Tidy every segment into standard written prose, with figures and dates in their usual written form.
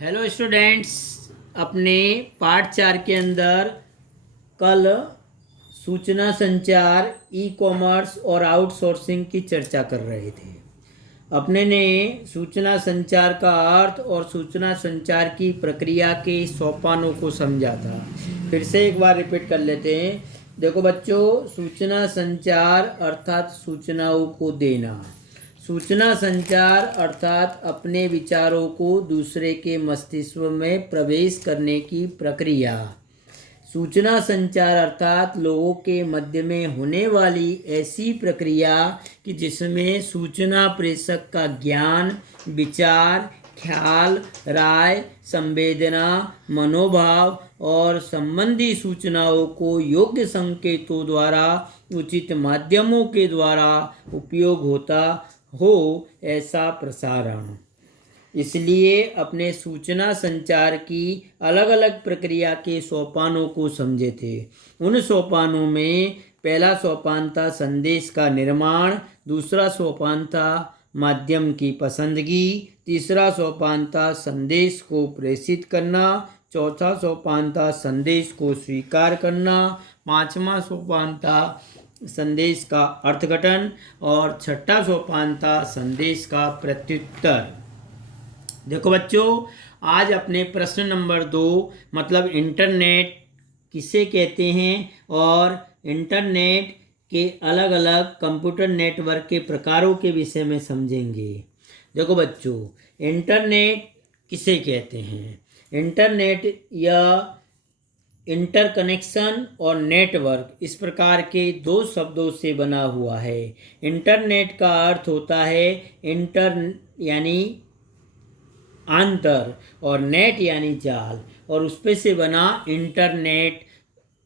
Hello students, अपने पाठ 4 के अंदर कल सूचना संचार, ई कॉमर्स और आउटसोर्सिंग की चर्चा कर रहे थे। अपने ने सूचना संचार का अर्थ और सूचना संचार की प्रक्रिया के सोपानों को समझा था। फिर से एक बार रिपीट कर लेते हैं। देखो बच्चों, सूचना संचार अर्थात सूचनाओं को देना। सूचना संचार अर्थात अपने विचारों को दूसरे के मस्तिष्क में प्रवेश करने की प्रक्रिया। सूचना संचार अर्थात लोगों के मध्य में होने वाली ऐसी प्रक्रिया कि जिसमें सूचना प्रेषक का ज्ञान, विचार, ख्याल, राय, संवेदना, मनोभाव और संबंधी सूचनाओं को योग्य संकेतों द्वारा उचित माध्यमों के द्वारा उपयोग होता हो, ऐसा प्रसारण। इसलिए अपने सूचना संचार की अलग अलग प्रक्रिया के सोपानों को समझे थे। उन सोपानों में पहला सोपान था संदेश का निर्माण, दूसरा सोपान था माध्यम की पसंदगी, तीसरा सोपान था संदेश को प्रेषित करना, चौथा सोपान था संदेश को स्वीकार करना, पांचवा सोपान था संदेश का अर्थघटन और छठा सोपान था संदेश का प्रत्युत्तर। देखो बच्चों, आज अपने प्रश्न नंबर 2 मतलब इंटरनेट किसे कहते हैं और इंटरनेट के अलग अलग कंप्यूटर नेटवर्क के प्रकारों के विषय में समझेंगे। देखो बच्चों, इंटरनेट किसे कहते हैं? इंटरनेट या इंटरकनेक्शन और नेटवर्क इस प्रकार के दो शब्दों से बना हुआ है। इंटरनेट का अर्थ होता है इंटर यानी आंतर और नेट यानी जाल, और उस पे से बना इंटरनेट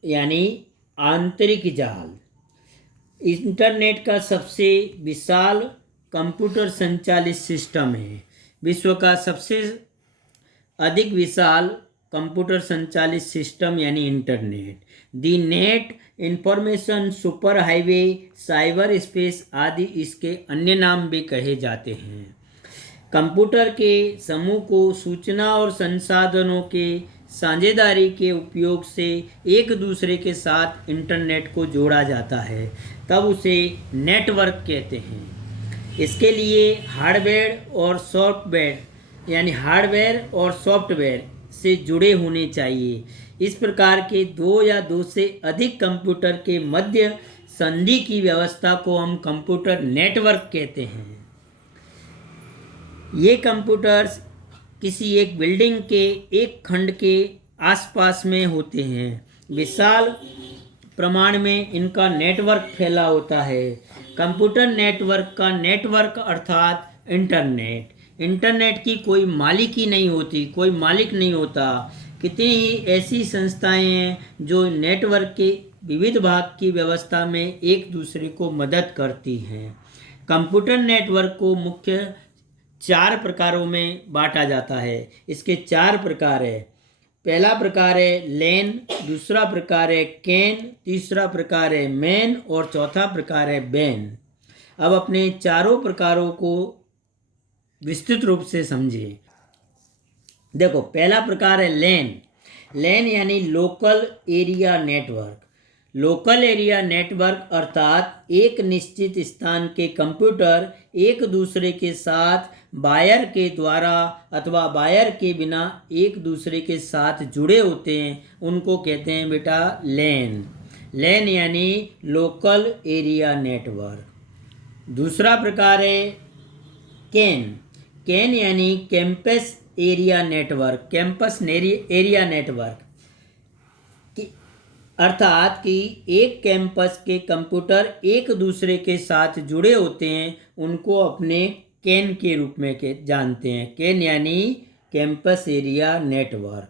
यानी आंतरिक जाल। इंटरनेट का सबसे विशाल कंप्यूटर संचालित सिस्टम है। विश्व का सबसे अधिक विशाल कंप्यूटर संचालित सिस्टम यानी internet. The net, information super highway, cyber space आदि इसके अन्य नाम भी कहे जाते हैं। कंप्यूटर के समूह को सूचना और संसाधनों के साझेदारी के उपयोग से एक दूसरे के साथ इंटरनेट को जोड़ा जाता है, तब उसे नेटवर्क कहते हैं। इसके लिए हार्डवेयर और सॉफ्टवेयर यानी हार्डवेयर और सॉफ्टवेयर से जुड़े होने चाहिए। इस प्रकार के दो या दो से अधिक कंप्यूटर के मध्य संधि की व्यवस्था को हम कंप्यूटर नेटवर्क कहते हैं। ये कंप्यूटर्स किसी एक बिल्डिंग के एक खंड के आसपास में होते हैं। विशाल प्रमाण में इनका नेटवर्क फैला होता है। कंप्यूटर नेटवर्क का नेटवर्क अर्थात इंटरनेट की कोई मालिकी नहीं होती, कोई मालिक नहीं होता। कितनी ही ऐसी संस्थाएं हैं जो नेटवर्क के विविध भाग की व्यवस्था में एक दूसरे को मदद करती हैं। कंप्यूटर नेटवर्क को मुख्य 4 प्रकारों में बांटा जाता है। इसके 4 प्रकार है। पहला प्रकार है लैन, दूसरा प्रकार है कैन, तीसरा प्रकार है मैन और चौथा प्रकार है बैन। अब अपने चारों प्रकारों को विस्तृत रूप से समझिए। देखो, पहला प्रकार है लैन यानी local area network. Local area network अर्थात एक निश्चित स्थान के कंप्यूटर एक दूसरे के साथ वायर के द्वारा अथवा वायर के बिना एक दूसरे के साथ जुड़े होते हैं, उनको कहते हैं बेटा लैन यानी लोकल एरिया नेटवर्क। दूसरा प्रकार है कैन यानी कैंपस एरिया नेटवर्क अर्थात कि एक कैंपस के कंप्यूटर एक दूसरे के साथ जुड़े होते हैं, उनको अपने कैन के रूप में जानते हैं। कैन यानी कैंपस एरिया नेटवर्क।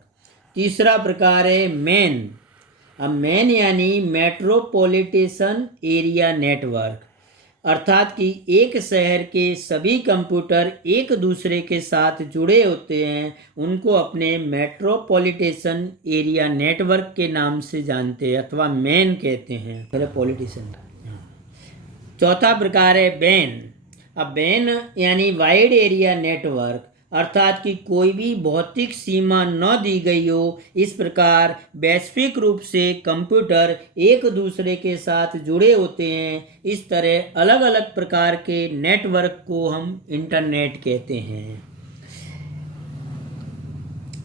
तीसरा प्रकार है मैन यानी मेट्रोपॉलिटन एरिया नेटवर्क अर्थात कि एक शहर के सभी कंप्यूटर एक दूसरे के साथ जुड़े होते हैं, उनको अपने मेट्रोपॉलिटन एरिया नेटवर्क के नाम से जानते हैं अथवा मैन कहते हैं, मेट्रोपॉलिटन। चौथा प्रकार है बैन। अब बैन यानी वाइड एरिया नेटवर्क अर्थात कि कोई भी भौतिक सीमा न दी गई हो। इस प्रकार वैश्विक रूप से कंप्यूटर एक दूसरे के साथ जुड़े होते हैं। इस तरह अलग अलग प्रकार के नेटवर्क को हम इंटरनेट कहते हैं।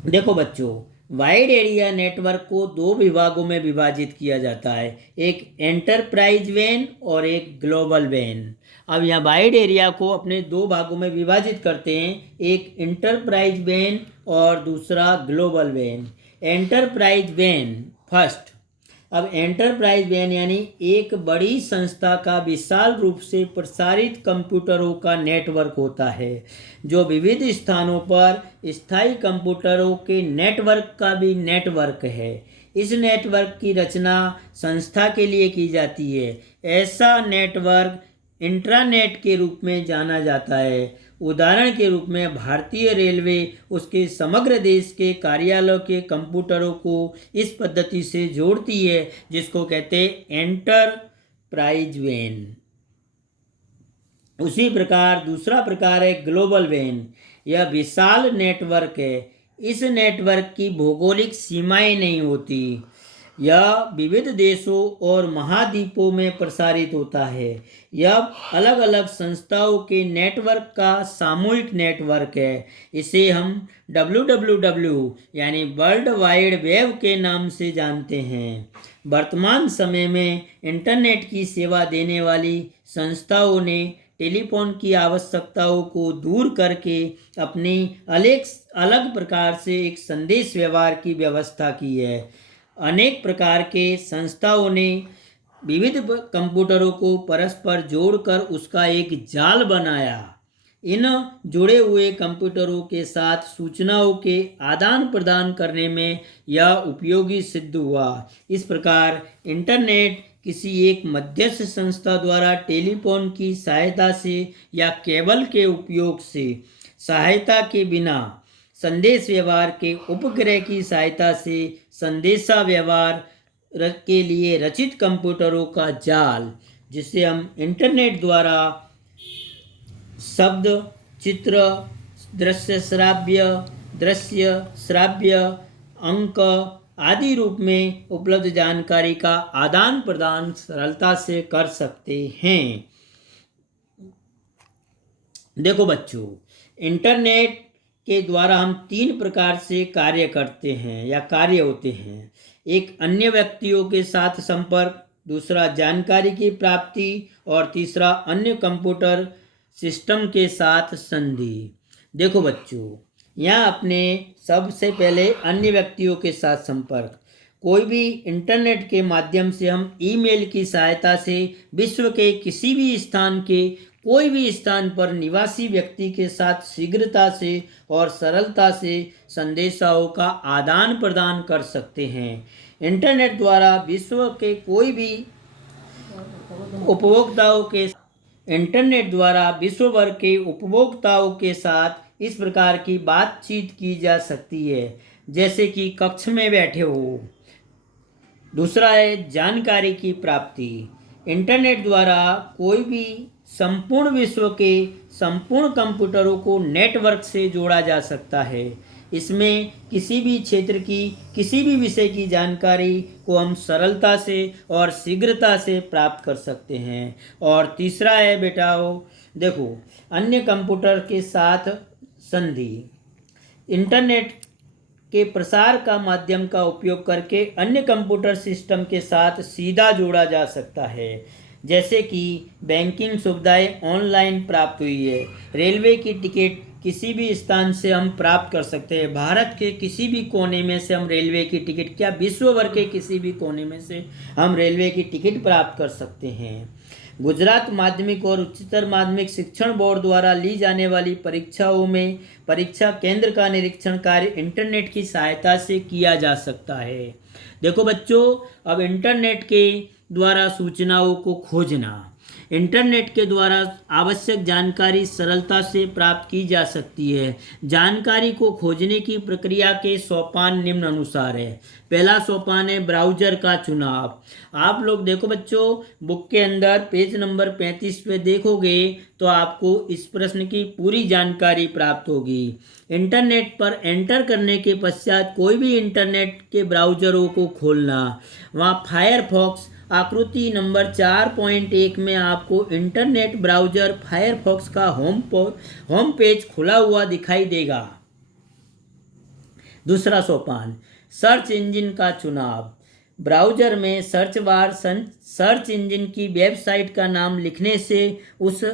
देखो बच्चों, वाइड एरिया नेटवर्क को दो विभागों में विभाजित किया जाता है, एक एंटरप्राइज वैन और एक ग्लोबल वैन। अब यहाँ वाइड एरिया को अपने दो भागों में विभाजित करते हैं, एक एंटरप्राइज वैन और दूसरा global van. Enterprise van first. अब एंटरप्राइज वैन यानी एक बड़ी संस्था का विशाल रूप से प्रसारित कंप्यूटरों का नेटवर्क होता है, जो विविध स्थानों पर स्थायी कंप्यूटरों के नेटवर्क का भी नेटवर्क है। इस नेटवर्क की रचना संस्था के लिए की जाती है। ऐसा नेटवर्क इंट्रानेट के रूप में जाना जाता है। उदाहरण के रूप में भारतीय रेलवे उसके समग्र देश के कार्यालयों के कंप्यूटरों को इस पद्धति से जोड़ती है, जिसको कहते हैं एंटरप्राइज वैन। उसी प्रकार दूसरा प्रकार है ग्लोबल वैन। यह विशाल नेटवर्क है। इस नेटवर्क की भौगोलिक सीमाएं नहीं होती। यह विविध देशों और महाद्वीपों में प्रसारित होता है। यह अलग अलग संस्थाओं के नेटवर्क का सामूहिक नेटवर्क है। इसे हम www यानी वर्ल्ड वाइड वेब के नाम से जानते हैं। वर्तमान समय में इंटरनेट की सेवा देने वाली संस्थाओं ने टेलीफोन की आवश्यकताओं को दूर करके अपनी अलग प्रकार से एक संदेश व्यवहार की व्यवस्था की है। अनेक प्रकार के संस्थाओं ने विविध कंप्यूटरों को परस्पर जोड़कर उसका एक जाल बनाया। इन जुड़े हुए कंप्यूटरों के साथ सूचनाओं के आदान प्रदान करने में यह उपयोगी सिद्ध हुआ। इस प्रकार इंटरनेट किसी एक मध्यस्थ संस्था द्वारा टेलीफोन की सहायता से या केबल के उपयोग से सहायता के बिना संदेश व्यवहार के उपग्रह की सहायता से संदेशा व्यवहार के लिए रचित कंप्यूटरों का जाल, जिसे हम इंटरनेट द्वारा शब्द, चित्र, दृश्य श्राव्य, अंक आदि रूप में उपलब्ध जानकारी का आदान प्रदान सरलता से कर सकते हैं। देखो बच्चों, इंटरनेट के द्वारा हम तीन प्रकार से कार्य करते हैं या कार्य होते हैं। एक अन्य व्यक्तियों के साथ संपर्क, दूसरा जानकारी की प्राप्ति और तीसरा अन्य कंप्यूटर सिस्टम के साथ संधि। देखो बच्चों, यहाँ अपने सबसे पहले अन्य व्यक्तियों के साथ संपर्क। कोई भी इंटरनेट के माध्यम से हम ईमेल की सहायता से विश्व के किसी भी स्थान के कोई भी स्थान पर निवासी व्यक्ति के साथ शीघ्रता से और सरलता से संदेशाओं का आदान प्रदान कर सकते हैं। इंटरनेट द्वारा विश्व के कोई भी उपभोक्ताओं के साथ इस प्रकार की बातचीत की जा सकती है, जैसे कि कक्ष में बैठे हो। दूसरा है जानकारी की प्राप्ति। इंटरनेट द्वारा कोई भी संपूर्ण विश्व के संपूर्ण कंप्यूटरों को नेटवर्क से जोड़ा जा सकता है। इसमें किसी भी क्षेत्र की किसी भी विषय की जानकारी को हम सरलता से और शीघ्रता से प्राप्त कर सकते हैं। और तीसरा है बेटाओ, देखो, अन्य कंप्यूटर के साथ संधि। इंटरनेट के प्रसार का माध्यम का उपयोग करके अन्य कंप्यूटर सिस्टम के साथ सीधा जोड़ा जा सकता है, जैसे कि बैंकिंग सुविधाएं ऑनलाइन प्राप्त हुई है। रेलवे की टिकट किसी भी स्थान से हम प्राप्त कर सकते हैं। भारत के किसी भी कोने में से हम रेलवे की टिकट, क्या विश्व भर के किसी भी कोने में से हम रेलवे की टिकट प्राप्त कर सकते हैं। गुजरात माध्यमिक और उच्चतर माध्यमिक शिक्षण बोर्ड द्वारा ली जाने वाली परीक्षाओं में परीक्षा केंद्र का निरीक्षण कार्य इंटरनेट की सहायता से किया जा सकता है। देखो बच्चों, अब इंटरनेट के द्वारा सूचनाओं को खोजना। इंटरनेट के द्वारा आवश्यक जानकारी सरलता से प्राप्त की जा सकती है। जानकारी को खोजने की प्रक्रिया के सोपान निम्न अनुसार है। पहला सोपान है ब्राउज़र का चुनाव। आप लोग देखो बच्चों, बुक के अंदर पेज नंबर 35 पे देखोगे तो आपको इस प्रश्न की पूरी जानकारी प्राप्त होगी। इंटरनेट पर एंटर करने के पश्चात कोई भी इंटरनेट के ब्राउज़रों को खोलना। वहाँ फायरफॉक्स आकृति नंबर 4.1 में आपको इंटरनेट ब्राउज़र फायरफॉक्स का होम पेज खुला हुआ दिखाई देगा। दूसरा सोपान सर्च इंजन का चुनाव। ब्राउज़र में सर्च बार सर्च इंजन की वेबसाइट का नाम लिखने से उस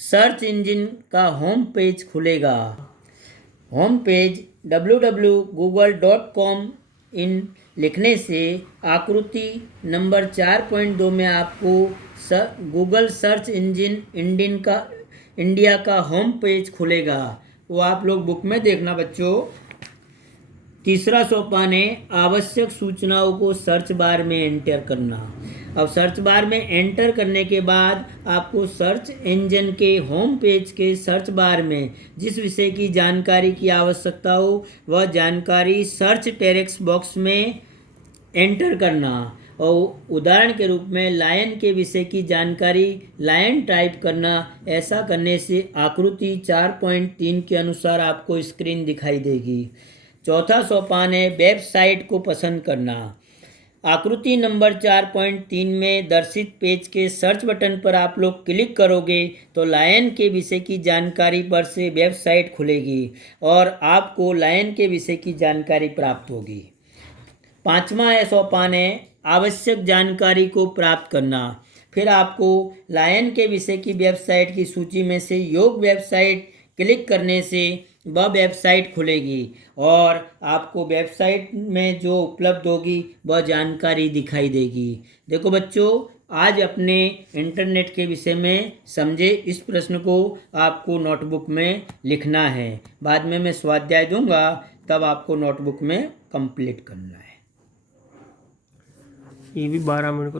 सर्च इंजन का होम पेज खुलेगा। होम पेज www.google.com इन लिखने से आकृति नंबर 4.2 में आपको गूगल सर्च इंजन इंडिया का होम पेज खुलेगा। वो आप लोग बुक में देखना बच्चों। तीसरा सोपान है आवश्यक सूचनाओं को सर्च बार में एंटर करना। अब सर्च बार में एंटर करने के बाद आपको सर्च इंजन के होम पेज के सर्च बार में जिस विषय की जानकारी की आवश्यकता हो वह जानकारी सर्च टेक्स्ट बॉक्स में एंटर करना। और उदाहरण के रूप में लायन के विषय की जानकारी लायन टाइप करना। ऐसा करने से आकृति 4.3 के अनुसार आपको स्क्रीन दिखाई देगी। चौथा सोपान है वेबसाइट को पसंद करना। आकृति नंबर 4.3 में दर्शित पेज के सर्च बटन पर आप लोग क्लिक करोगे तो लायन के विषय की जानकारी पर से वेबसाइट खुलेगी और आपको लायन के विषय की जानकारी प्राप्त होगी। पांचवा सोपान है आवश्यक जानकारी को प्राप्त करना। फिर आपको लायन के विषय की वेबसाइट की सूची में से योग वेबसाइट क्लिक करने से वह वेबसाइट खुलेगी और आपको वेबसाइट में जो उपलब्ध होगी वह जानकारी दिखाई देगी। देखो बच्चों, आज अपने इंटरनेट के विषय में समझे इस प्रश्न को आपको नोटबुक में लिखना है। बाद में मैं स्वाध्याय दूंगा तब आपको नोटबुक में कंप्लीट करना है। ये भी 12 मिनट को